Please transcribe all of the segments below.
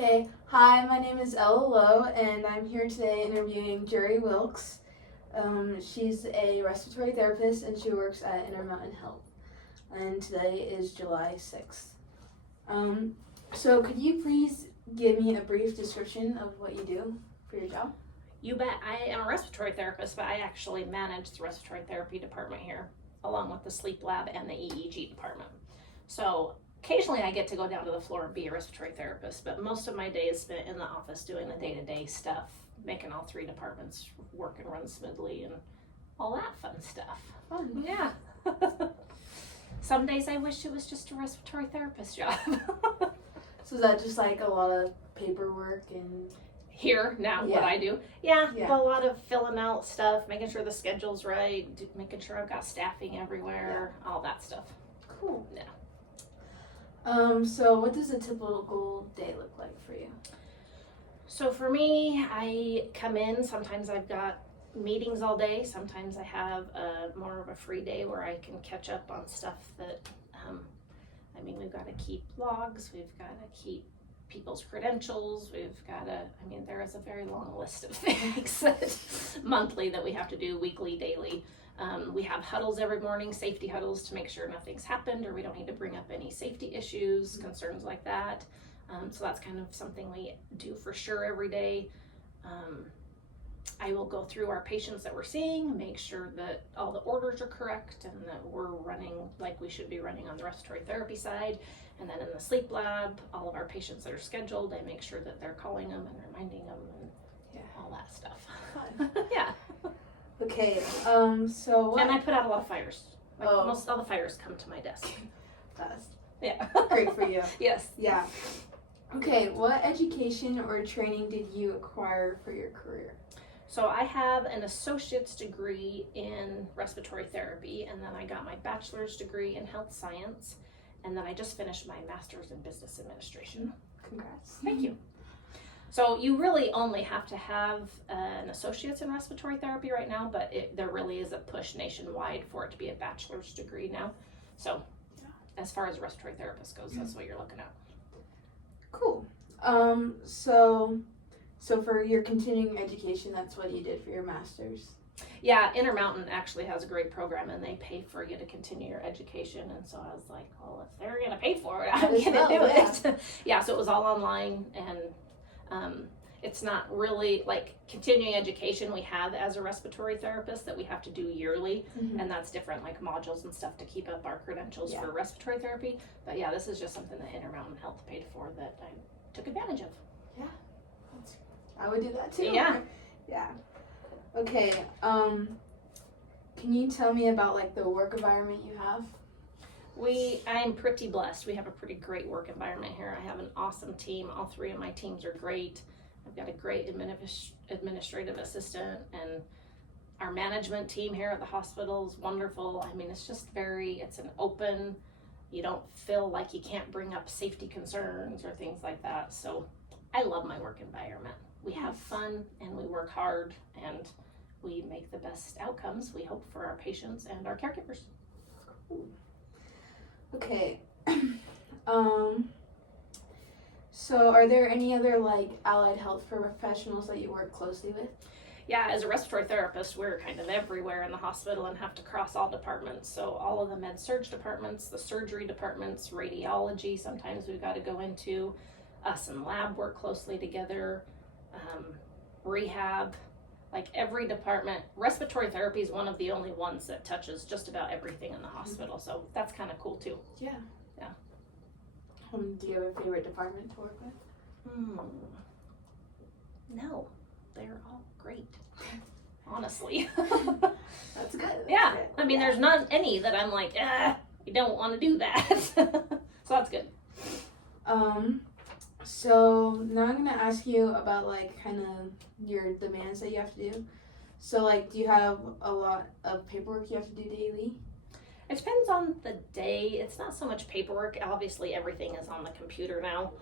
Okay, hi, my name is Ella Lowe, and I'm here today interviewing Jerry Wilkes. She's a respiratory therapist and she works at Intermountain Health. And today is July 6th. So, could you please give me a brief description of what you do for your job? You bet. I am a respiratory therapist, but I actually manage the respiratory therapy department here, along with the sleep lab and the EEG department. So occasionally I get to go down to the floor and be a respiratory therapist, but most of my day is spent in the office doing the day-to-day stuff, making all three departments work and run smoothly and all that fun stuff. Fun. Yeah. Some days I wish it was just a respiratory therapist job. So, is that just like a lot of paperwork and. Here now, Yeah. what I do, yeah, Yeah. a lot of filling out stuff, making sure the schedule's right, making sure I've got staffing everywhere, all that stuff. Cool. Yeah. So, what does a typical day look like for you? So for me, I come in, sometimes I've got meetings all day, sometimes I have more of a free day where I can catch up on stuff that, we've got to keep logs, we've got to keep people's credentials, we've got to, there is a very long list of things that monthly that we have to do, weekly, daily. We have huddles every morning, safety huddles, to make sure nothing's happened or we don't need to bring up any safety issues, concerns like that. So that's kind of something we do for sure every day. I will go through our patients that we're seeing, make sure that all the orders are correct and that we're running like we should be running on the respiratory therapy side. And then in the sleep lab, all of our patients that are scheduled, I make sure that they're calling them and reminding them and all that stuff. Fun. Yeah. Okay, so what? And I put out a lot of fires. Like Oh. most all the fires come to my desk. That's Yeah. great for you. Yes. Yeah. Okay, what education or training did you acquire for your career? So I have an associate's degree in respiratory therapy, and then I got my bachelor's degree in health science, and then I just finished my master's in business administration. Congrats. Thank you. So you really only have to have an associate's in respiratory therapy right now, but there really is a push nationwide for it to be a bachelor's degree now. So as far as a respiratory therapist goes, that's what you're looking at. Cool. So for your continuing education, that's what you did for your master's? Yeah, Intermountain actually has a great program and they pay for you to continue your education. And so I was like, well, if they're going to pay for it, I'm going to do it. Yeah, so it was all online and it's not really like continuing education we have as a respiratory therapist that we have to do yearly. Mm-hmm. And that's different, like modules and stuff to keep up our credentials for respiratory therapy. But yeah, this is just something that Intermountain Health paid for that I took advantage of. Yeah, I would do that too. Yeah. Yeah. Okay, can you tell me about like the work environment you have? I'm pretty blessed. We have a pretty great work environment here. I have an awesome team. All three of my teams are great. I've got a great administrative assistant, and our management team here at the hospital is wonderful. It's an open, you don't feel like you can't bring up safety concerns or things like that. So I love my work environment. We have fun and we work hard and we make the best outcomes, we hope, for our patients and our caregivers. Cool. Okay. So are there any other like allied health professionals that you work closely with? Yeah, as a respiratory therapist, we're kind of everywhere in the hospital and have to cross all departments. So all of the med-surg departments, the surgery departments, radiology, sometimes we've got to go into. Us and lab work closely together. Rehab, like every department. Respiratory therapy is one of the only ones that touches just about everything in the hospital. So that's kind of cool too. Yeah. Yeah. Do you have a favorite department to work with? No, they're all great. Honestly. That's good. Yeah. There's not any that I'm like, you don't want to do that. So that's good. So now I'm gonna ask you about like kind of your demands that you have to do. So like, do you have a lot of paperwork you have to do daily? It depends on the day. It's not so much paperwork. Obviously, everything is on the computer now.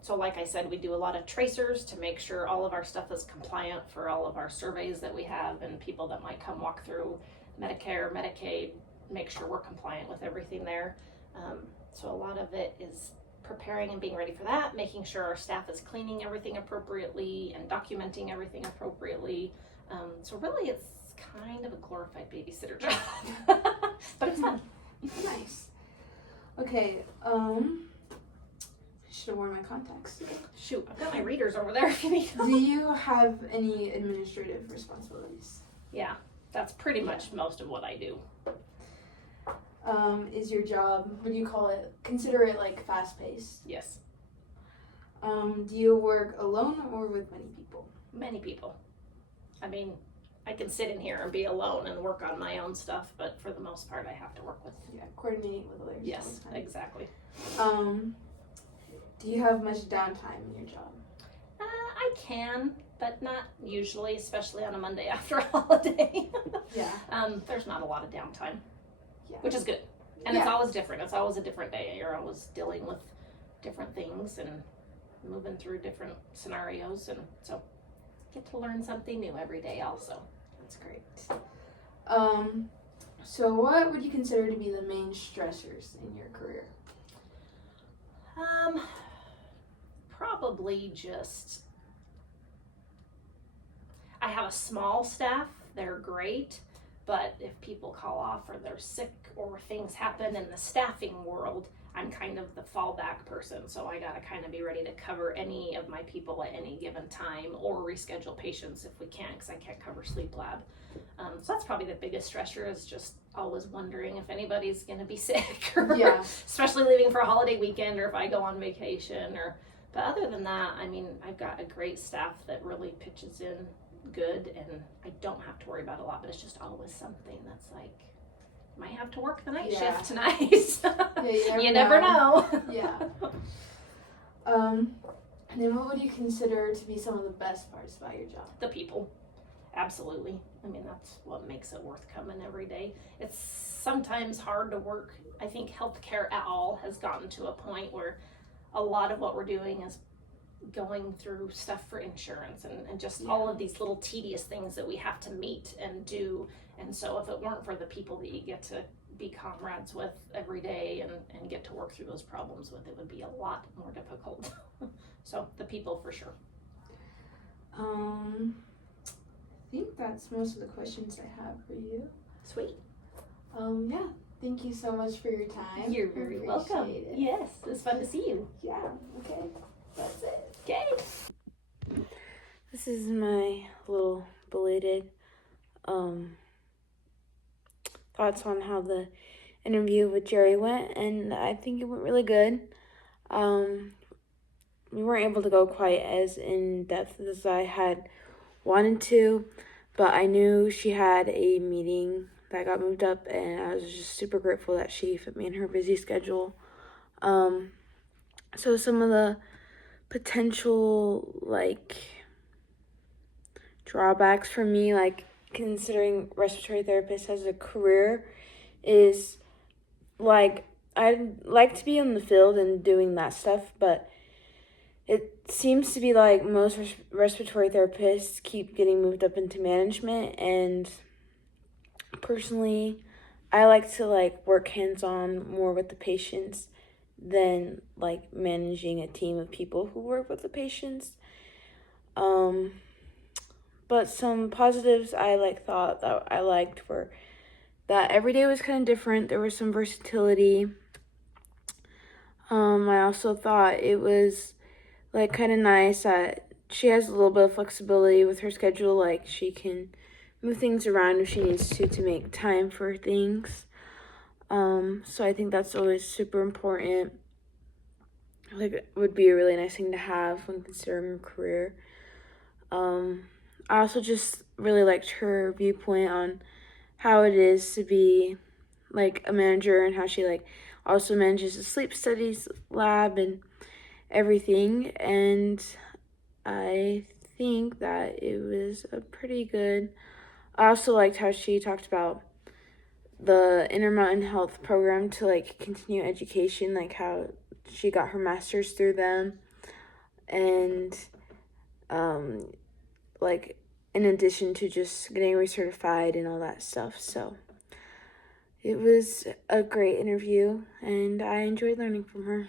So like I said, we do a lot of tracers to make sure all of our stuff is compliant for all of our surveys that we have and people that might come walk through Medicare, Medicaid, make sure we're compliant with everything there. So a lot of it is preparing and being ready for that, making sure our staff is cleaning everything appropriately and documenting everything appropriately. So really it's kind of a glorified babysitter job, but it's fun. Nice. Okay, should have worn my contacts. Shoot, I've got my readers over there if you need them. Do you have any administrative responsibilities? Yeah, that's pretty much most of what I do. Is your job, what do you call it? Consider it like fast paced. Yes, Do you work alone or with many people? many people. I mean, I can sit in here and be alone and work on my own stuff, but for the most part, I have to work with. Yeah, coordinating with others. Yes, all the time. exactly. Do you have much downtime in your job? I can, but not usually, especially on a Monday after a holiday. Yeah. There's not a lot of downtime, Yeah. which is good. And Yeah. it's always different. It's always a different day. You're always dealing with different things and moving through different scenarios, and so get to learn something new every day also. That's great. So what would you consider to be the main stressors in your career? Probably just, I have a small staff, they're great, but if people call off or they're sick or things happen in the staffing world, I'm kind of the fallback person, so I gotta kind of be ready to cover any of my people at any given time or reschedule patients if we can, because I can't cover sleep lab. So that's probably the biggest stressor, is just always wondering if anybody's gonna be sick, or Yeah. especially leaving for a holiday weekend, or if I go on vacation, or. But other than that, I mean, I've got a great staff that really pitches in good, and I don't have to worry about a lot, but it's just always something that's like, might have to work the night Yeah. shift tonight. Yeah, you never know. Yeah. And then what would you consider to be some of the best parts about your job? The people. Absolutely. I mean, that's what makes it worth coming every day. It's sometimes hard to work. I think healthcare at all has gotten to a point where a lot of what we're doing is going through stuff for insurance and just all of these little tedious things that we have to meet and do. And so if it weren't for the people that you get to be comrades with every day and get to work through those problems with, it would be a lot more difficult. So the people for sure. I think that's most of the questions I have for you. Sweet. Yeah. Thank you so much for your time. You're very welcome. Appreciate it. Yes, it's fun to see you. Yeah. Okay. That's it. Okay. This is my little belated thoughts on how the interview with Jerry went, and I think it went really good. We weren't able to go quite as in depth as I had wanted to, but I knew she had a meeting that got moved up, and I was just super grateful that she fit me in her busy schedule. So some of the potential drawbacks for me, considering respiratory therapist as a career, is I'd like to be in the field and doing that stuff, but it seems to be like most respiratory therapists keep getting moved up into management, and personally, I like to work hands-on more with the patients than managing a team of people who work with the patients. But some positives I thought that I liked were that every day was kind of different. There was some versatility. I also thought it was kind of nice that she has a little bit of flexibility with her schedule. She can move things around if she needs to make time for things. So I think that's always super important. It would be a really nice thing to have when considering a career. I also just really liked her viewpoint on how it is to be a manager, and how she also manages the sleep studies lab and everything. And I think that it was a pretty good. I also liked how she talked about the Intermountain Health program to continue education, how she got her master's through them, and in addition to just getting recertified and all that stuff. So it was a great interview, and I enjoyed learning from her.